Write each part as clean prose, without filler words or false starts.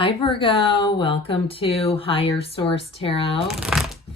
Hi Virgo, welcome to Higher Source Tarot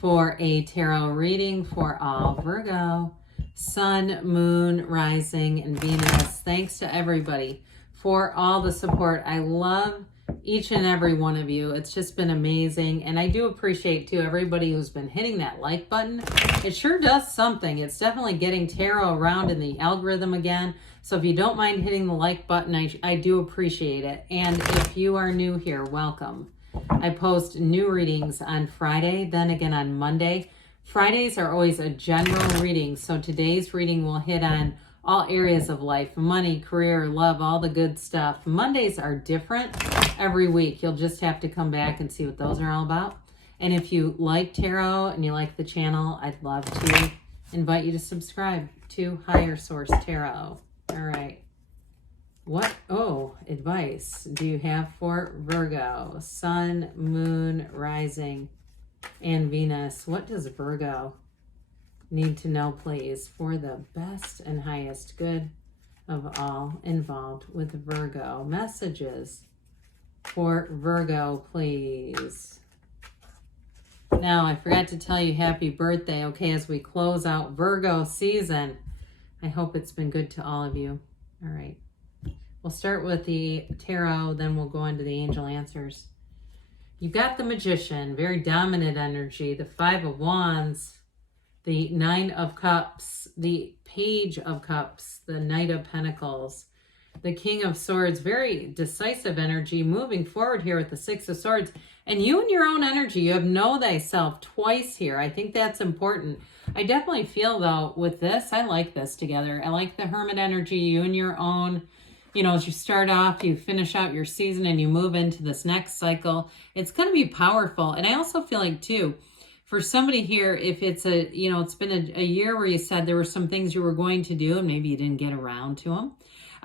for a tarot reading for all Virgo, Sun, Moon, Rising, and Venus. Thanks to everybody for all the support. I love each and every one of you. It's just been amazing. And I do appreciate too everybody who's been hitting that like button. It sure does something. It's definitely getting tarot around in the algorithm again. So if you don't mind hitting the like button, I do appreciate it. And if you are new here, welcome. I post new readings on Friday, then again on Monday. Fridays are always a general reading. So today's reading will hit on all areas of life, money, career, love, all the good stuff. Mondays are different every week. You'll just have to come back and see what those are all about. And if you like tarot and you like the channel, I'd love to invite you to subscribe to Higher Source Tarot. All right. What, advice do you have for Virgo? Sun, Moon, Rising, and Venus. What does Virgo need to know, please, for the best and highest good of all involved with Virgo? Messages for Virgo, please. Now, I forgot to tell you happy birthday, okay, as we close out Virgo season. I hope it's been good to all of you. All right. We'll start with the tarot, then we'll go into the angel answers. You've got the Magician, very dominant energy, the Five of Wands, the Nine of Cups, the Page of Cups, the Knight of Pentacles, the King of Swords, very decisive energy, moving forward here with the Six of Swords. And you and your own energy, you have know thyself twice here. I think that's important. I definitely feel, though, with this, I like this together. I like the Hermit energy, you and your own. You know, as you start off, you finish out your season and you move into this next cycle. It's going to be powerful. And I also feel like, too, for somebody here, if it's it's been a year where you said there were some things you were going to do and maybe you didn't get around to them.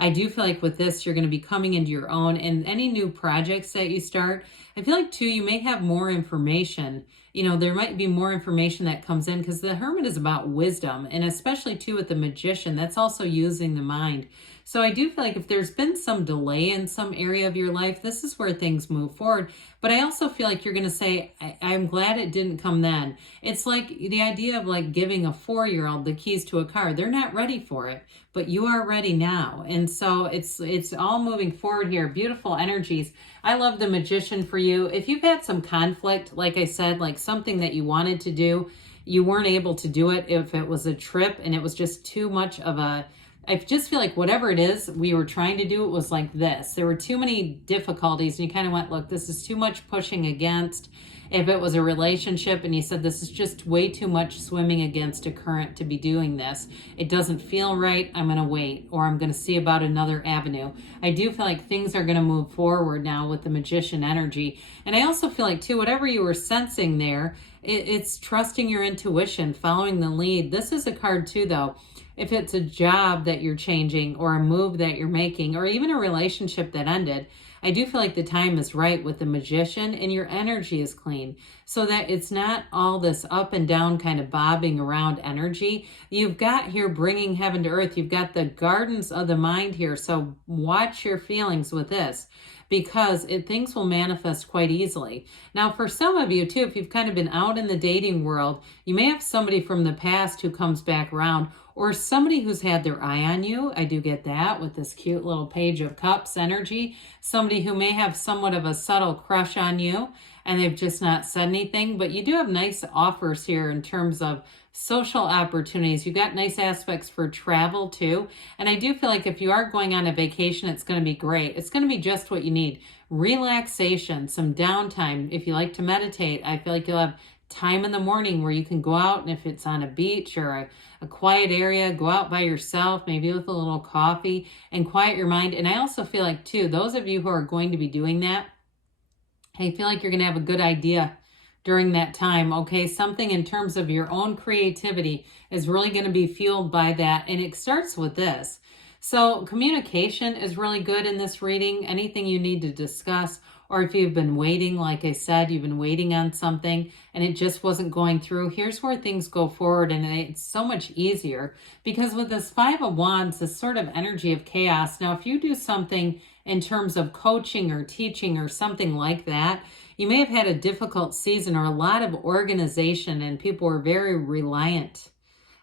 I do feel like with this, you're going to be coming into your own, and any new projects that you start, I feel like too, you may have more information. You know, there might be more information that comes in because the Hermit is about wisdom, and especially too with the Magician, that's also using the mind. So I do feel like if there's been some delay in some area of your life, this is where things move forward. But I also feel like you're going to say, I'm glad it didn't come then. It's like the idea of like giving a 4-year-old the keys to a car. They're not ready for it, but you are ready now. And so it's all moving forward here. Beautiful energies. I love the Magician for you. If you've had some conflict, like I said, like something that you wanted to do, you weren't able to do it. If it was a trip and it was just too much of a, I just feel like whatever it is we were trying to do, it was like this. There were too many difficulties and you kind of went, look, this is too much pushing against. If it was a relationship and you said, this is just way too much swimming against a current to be doing this. It doesn't feel right. I'm going to wait, or I'm going to see about another avenue. I do feel like things are going to move forward now with the Magician energy. And I also feel like too, whatever you were sensing there, it's trusting your intuition, following the lead. This is a card too, though. If it's a job that you're changing or a move that you're making or even a relationship that ended, I do feel like the time is right with the Magician and your energy is clean so that it's not all this up and down kind of bobbing around energy. You've got here bringing heaven to earth. You've got the gardens of the mind here. So watch your feelings with this, because things will manifest quite easily. Now, for some of you, too, if you've kind of been out in the dating world, you may have somebody from the past who comes back around, or somebody who's had their eye on you. I do get that with this cute little Page of Cups energy. Somebody who may have somewhat of a subtle crush on you, and they've just not said anything, but you do have nice offers here in terms of social opportunities. You've got nice aspects for travel too. And I do feel like if you are going on a vacation, it's going to be great. It's going to be just what you need. Relaxation, some downtime. If you like to meditate, I feel like you'll have time in the morning where you can go out, and if it's on a beach or a quiet area, go out by yourself, maybe with a little coffee, and quiet your mind. And I also feel like too, those of you who are going to be doing that, I feel like you're going to have a good idea during that time, okay? Something in terms of your own creativity is really going to be fueled by that, and it starts with this. So communication is really good in this reading. Anything you need to discuss, or if you've been waiting, like I said, you've been waiting on something and it just wasn't going through, here's where things go forward, and it's so much easier because with this Five of Wands, this sort of energy of chaos. Now, if you do something in terms of coaching or teaching or something like that. You may have had a difficult season or a lot of organization and people were very reliant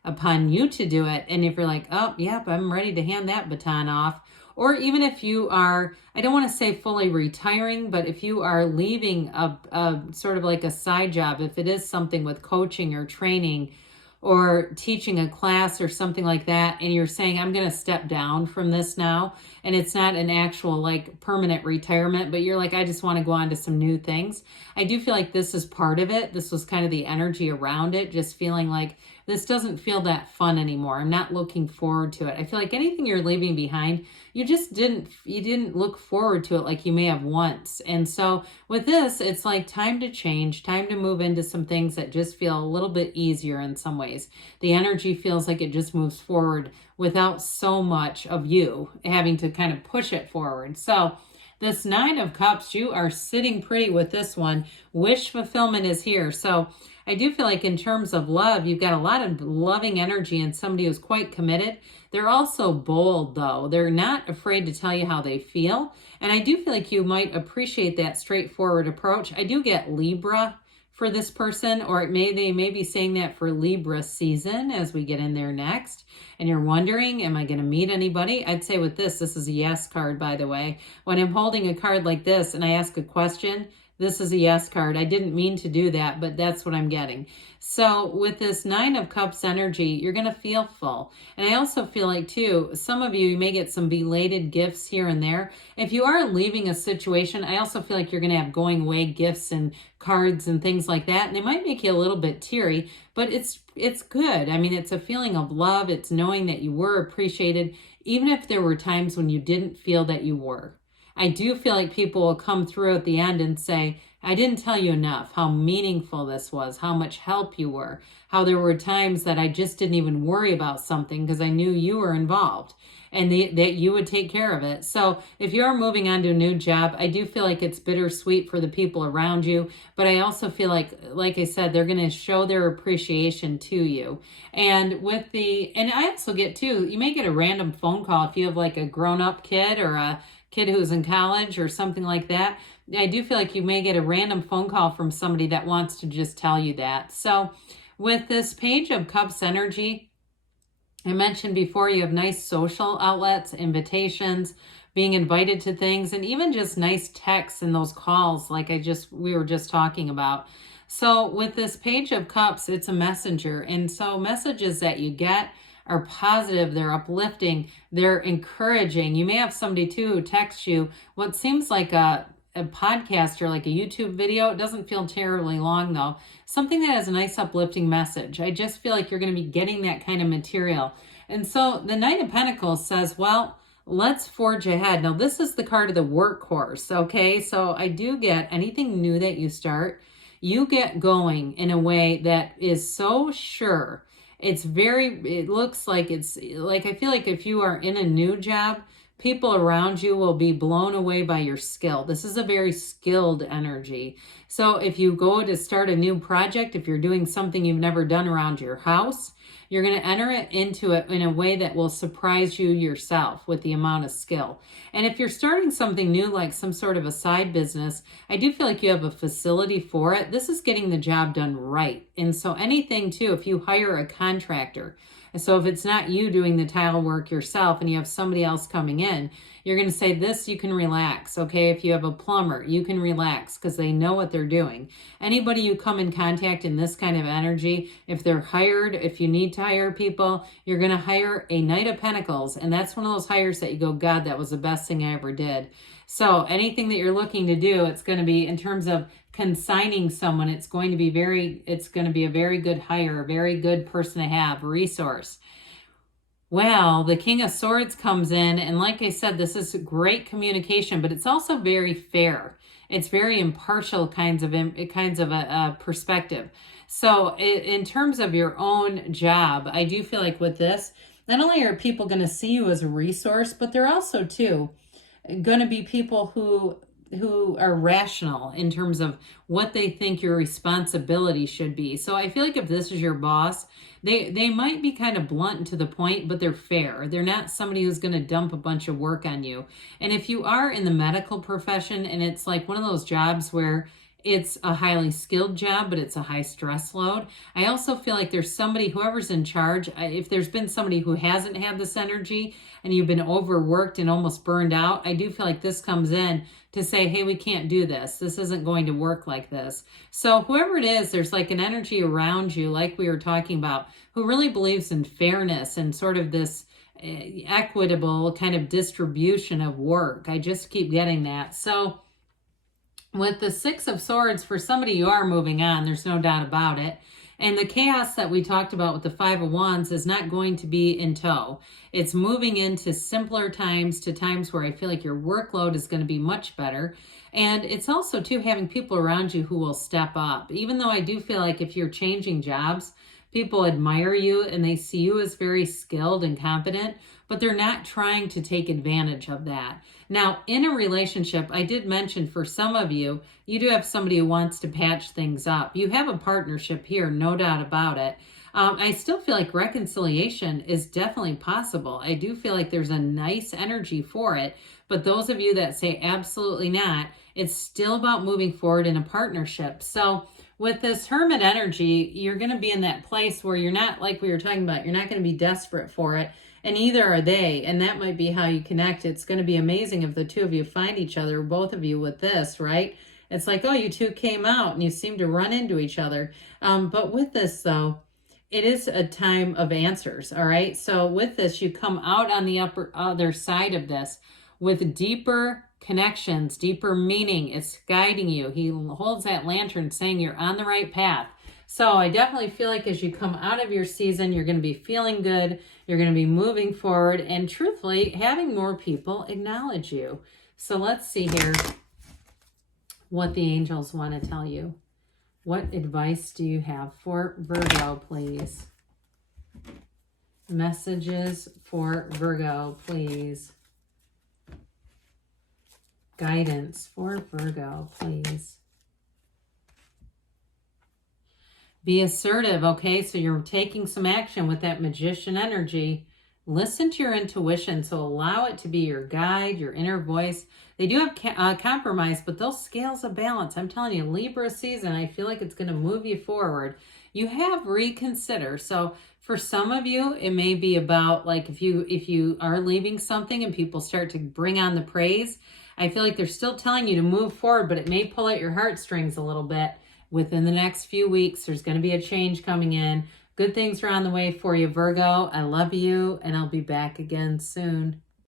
upon you to do it. And if you're like, oh, yep, I'm ready to hand that baton off. Or even if you are, I don't want to say fully retiring, but if you are leaving a sort of like a side job, if it is something with coaching or training or teaching a class or something like that, and you're saying, I'm going to step down from this now, and it's not an actual like permanent retirement, but you're like, I just want to go on to some new things. I do feel like this is part of it. This was kind of the energy around it, just feeling like this doesn't feel that fun anymore. I'm not looking forward to it. I feel like anything you're leaving behind, you didn't look forward to it like you may have once. And so with this, it's like time to change, time to move into some things that just feel a little bit easier in some ways. The energy feels like it just moves forward without so much of you having to kind of push it forward. So this 9 of Cups, you are sitting pretty with this one. Wish fulfillment is here. So I do feel like in terms of love, you've got a lot of loving energy and somebody who's quite committed. They're also bold, though. They're not afraid to tell you how they feel. And I do feel like you might appreciate that straightforward approach. I do get Libra for this person, or they may be saying that for Libra season as we get in there next. And you're wondering, am I going to meet anybody? I'd say with this is a yes card, by the way. When I'm holding a card like this and I ask a question, this is a yes card. I didn't mean to do that, but that's what I'm getting. So with this 9 of Cups energy, you're going to feel full. And I also feel like, too, some of you may get some belated gifts here and there. If you are leaving a situation, I also feel like you're going to have going away gifts and cards and things like that. And it might make you a little bit teary, but it's good. I mean, it's a feeling of love. It's knowing that you were appreciated, even if there were times when you didn't feel that you were. I do feel like people will come through at the end and say, I didn't tell you enough how meaningful this was, how much help you were, how there were times that I just didn't even worry about something because I knew you were involved and that you would take care of it. So if you're moving on to a new job, I do feel like it's bittersweet for the people around you, but I also feel like I said, they're going to show their appreciation to you. And and I also get too, you may get a random phone call if you have like a grown-up kid or a kid who's in college or something like that. I do feel like you may get a random phone call from somebody that wants to just tell you that. So with this Page of Cups energy, I mentioned before, you have nice social outlets, invitations, being invited to things, and even just nice texts and those calls like we were just talking about. So with this Page of Cups, it's a messenger. And so messages that you get are positive, they're uplifting, they're encouraging. You may have somebody too who texts you what seems like a podcast or like a YouTube video. It doesn't feel terribly long though. Something that has a nice uplifting message. I just feel like you're going to be getting that kind of material. And so the Knight of Pentacles says, well, let's forge ahead. Now this is the card of the workhorse, okay? So I do get anything new that you start, you get going in a way that is so sure. It looks like I feel like if you are in a new job, people around you will be blown away by your skill. This is a very skilled energy. So if you go to start a new project, if you're doing something you've never done around your house, you're going to enter into it in a way that will surprise you yourself with the amount of skill. And if you're starting something new, like some sort of a side business, I do feel like you have a facility for it. This is getting the job done right. And so anything too, if you hire a contractor, so if it's not you doing the tile work yourself and you have somebody else coming in, you're going to say this, you can relax. Okay. If you have a plumber, you can relax because they know what they're doing. Anybody you come in contact in this kind of energy, if they're hired, if you need to hire people, you're going to hire a Knight of Pentacles. And that's one of those hires that you go, God, that was the best thing I ever did. So anything that you're looking to do, it's going to be in terms of consigning someone, it's going to be a very good hire, a very good person to have, resource. Well, the King of Swords comes in, and like I said, this is great communication, but it's also very fair. It's very impartial kinds of a perspective. So in terms of your own job, I do feel like with this, not only are people going to see you as a resource, but they're also too going to be people who who are rational in terms of what they think your responsibility should be. So I feel like if this is your boss, they might be kind of blunt and to the point, but they're fair. They're not somebody who's going to dump a bunch of work on you. And if you are in the medical profession and it's like one of those jobs where it's a highly skilled job, but it's a high stress load, I also feel like there's somebody, whoever's in charge, if there's been somebody who hasn't had this energy and you've been overworked and almost burned out, I do feel like this comes in to say, hey, we can't do this. This isn't going to work like this. So whoever it is, there's like an energy around you, like we were talking about, who really believes in fairness and sort of this equitable kind of distribution of work. I just keep getting that. So with the Six of Swords, for somebody, you are moving on. There's no doubt about it. And the chaos that we talked about with the Five of Wands is not going to be in tow. It's moving into simpler times, to times where I feel like your workload is going to be much better. And it's also, too, having people around you who will step up. Even though I do feel like if you're changing jobs, people admire you and they see you as very skilled and competent, but they're not trying to take advantage of that. Now, in a relationship, I did mention for some of you, you do have somebody who wants to patch things up. You have a partnership here, no doubt about it. I still feel like reconciliation is definitely possible. I do feel like there's a nice energy for it, but those of you that say absolutely not, it's still about moving forward in a partnership. So with this Hermit energy, you're going to be in that place where you're not, like we were talking about, you're not going to be desperate for it, and neither are they, and that might be how you connect. It's going to be amazing if the two of you find each other, both of you, with this, right? It's like, oh, you two came out and you seem to run into each other. But with this, though, it is a time of answers, all right? So with this, you come out on the other side of this with deeper connections, deeper meaning. It's guiding you. He holds that lantern saying you're on the right path. So I definitely feel like as you come out of your season, you're going to be feeling good. You're going to be moving forward and truthfully having more people acknowledge you. So let's see here what the angels want to tell you. What advice do you have for Virgo, please? Messages for Virgo, please. Guidance for Virgo, please. Be assertive, okay? So you're taking some action with that Magician energy. Listen to your intuition, so allow it to be your guide, your inner voice. They do have compromise, but those scales of balance, I'm telling you, Libra season, I feel like it's going to move you forward. You have reconsider. So for some of you, it may be about like if you are leaving something and people start to bring on the praise, I feel like they're still telling you to move forward, but it may pull at your heartstrings a little bit. Within the next few weeks, there's going to be a change coming in. Good things are on the way for you, Virgo. I love you, and I'll be back again soon.